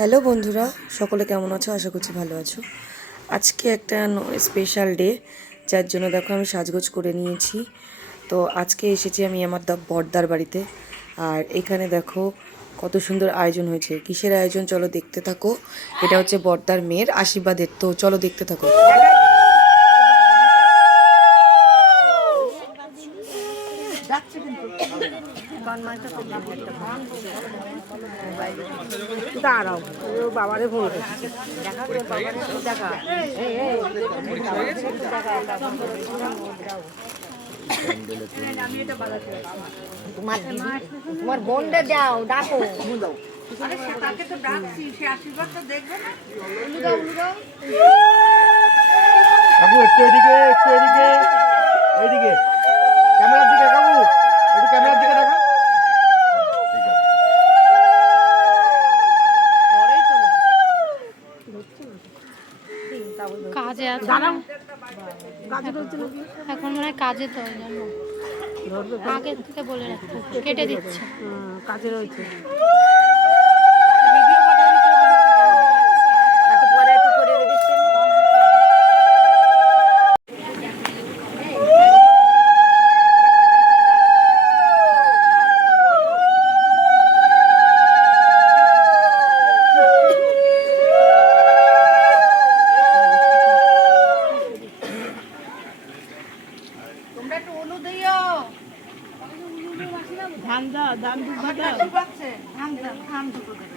Hello বন্ধুরা, সকলে কেমন আছো? আশা করছি ভালো আছো। আজকে একটা স্পেশাল ডে, যার জন্য দেখো আমি সাজগোজ করে নিয়েছি। তো আজকে এসেছি আমি আমার বড়দার বাড়িতে। আর এখানে দেখো কত সুন্দর আয়োজন হয়েছে। কিসের আয়োজন চলো দেখতে থাকো। এটা হচ্ছে বড়দার মেয়ের আশীর্বাদের, তো চলো দেখতে থাকো। দাঁড়াও বাবারে ফোন করছি। তোমার বোনটা দাও, ডাকো। কাকু একটু এদিকে, একটু এদিকে, এইদিকে ক্যামেরার দিকে। কাকু একটু ক্যামেরার দিকে দেখো। ঠিক আছে। কাজে আছে এখন মনে হয় কাজে, তো জানো আগে থেকে বলে রাখতে কেটে দিচ্ছে। কাজে রয়েছে। ধান দাও, ধান দুটো দাও। ধান দুটো দেবে।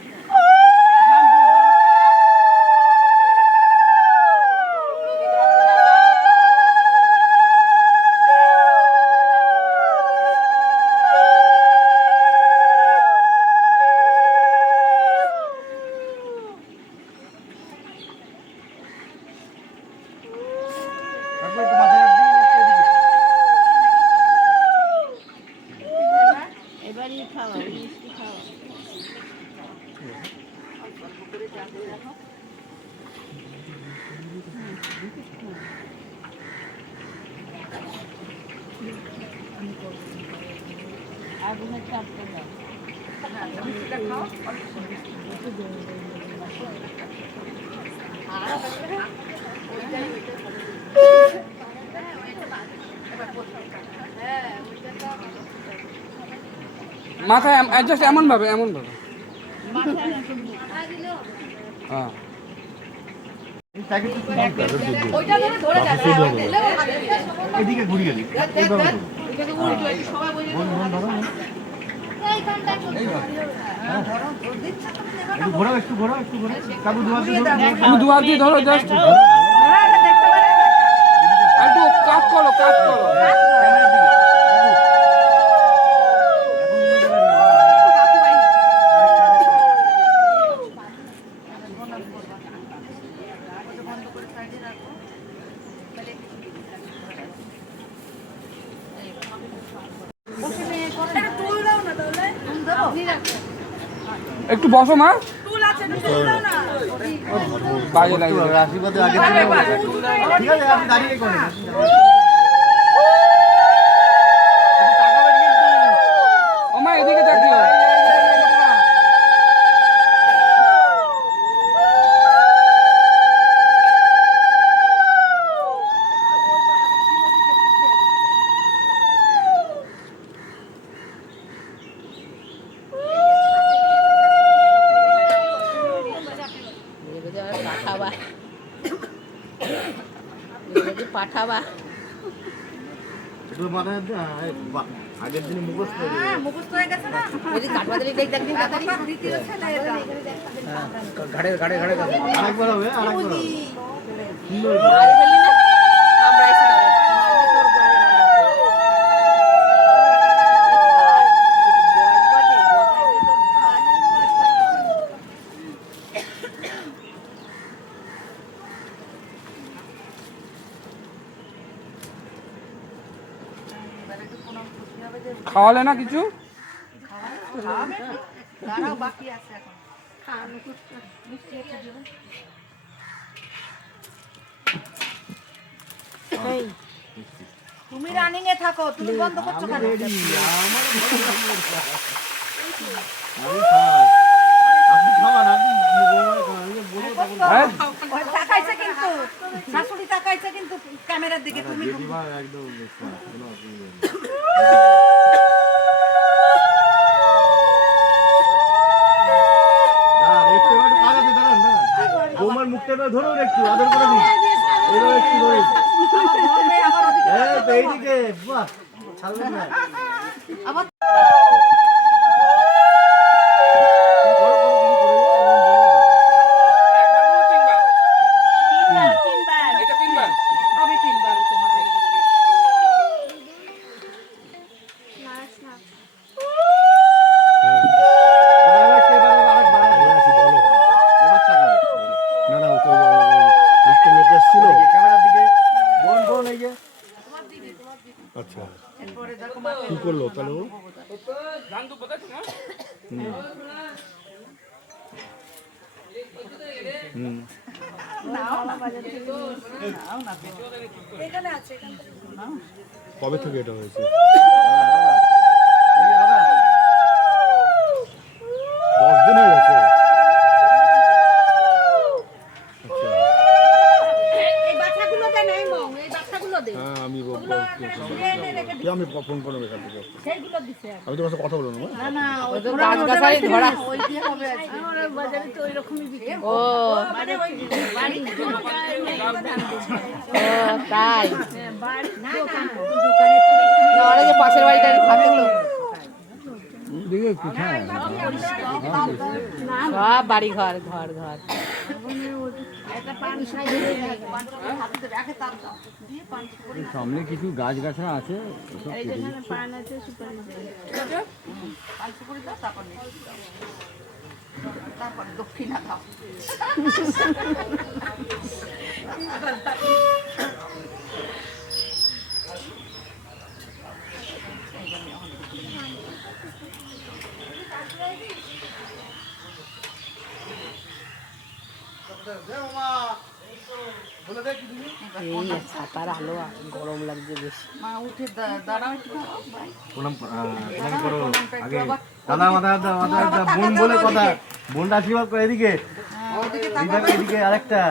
কাকু একটু মাথায় হাত দিন, একটু এদিকে। এবারই খাওয়া, মিষ্টি খাওয়া। আগুনের চাপটা দাও। মাথায় অ্যাডজাস্ট এমন ভাবে হ্যাঁ এদিকে ঘুরিয়ে দিই, এইভাবে করুন। বোন ধরো, একটু ঘোরাও, একটু ঘোরাও, একটু ঘোরাও। কাকু দু হাত দিয়ে ধরো, তুমি দু হাত দিয়ে ধরো, জাস্ট একটু কাট করো ক্যামেরার দিকে। একটু বসো মা, বাজে লাগে। আশীর্বাদে আগে ছিল। ঠিক আছে, আপনি দাঁড়িয়ে করেন। একটু তাকাবেন কিন্তু। ও মা এদিকে তাকিও। পাঠাবা একটু মাথায় হাত দিন। এই বাহ, আগের দিনে মুখস্থ হয়ে গেছে। আরেকবার হবে, আরেকবার হবে। সুন্দর করে। খাওয়ালে না কিছু? তুমি রানিং এ থাকো, তুমি বন্ধ করছো কেন? আপনি খাওয়ান, আপনি ক্যামেরার দিকে তুমি বৌমার মুখটা ধরুন একটু আদর করে দিন এবার একটু ধরুন এই তো এইদিকে বাহ ছাড়বেন না আবার করো করো তুমি করে যাও তিনবার এটা 3 বার হবে তিনবার তোমাদের ক্যামেরার দিকে বোন বোন এই যে আচ্ছা এরপরে দেখো কি করলো তাহলে ও ধান তো পড়া না কবে থেকে এটা হয়েছে এই যে দাদা 10 দিন হয়ে গেছে এই বাচ্চাগুলো দে নাই মং এই বাচ্চাগুলো দে হ্যাঁ আমি আমি ফোন করবো এখান থেকে সেইগুলো দিছে আমি তোমার সাথে কথা বলবো না না না ওই গাছগাছালি ধরা ওই দিয়ে হবে আমরা বাজারে তো ওই রকমই বিক্রি ও মানে ওই বাড়ি ও তাই বাড়ি না ওরা যে পাশের বাড়িটা থাকে তো সব বাড়ি ঘর ঘর ঘর একটা পান সাই হাতে রাখে তার দাও দিয়ে পান করে সামনে কিছু গাছ গাছরা আছে পান আছে সুপারি পান সুপারি দাও তারপর মিষ্টি দাও তারপর দক্ষিণা দাও এই ছাতার আলো গরম লাগছে বেশি মা উঠে দাঁড়াও একটু দাঁড়াও ভাই প্রণাম প্রণাম করো আগে দাদা মাথা বোন বলে কথা বোনটা আশীর্বাদ করে এদিকে এদিকে আরেকটা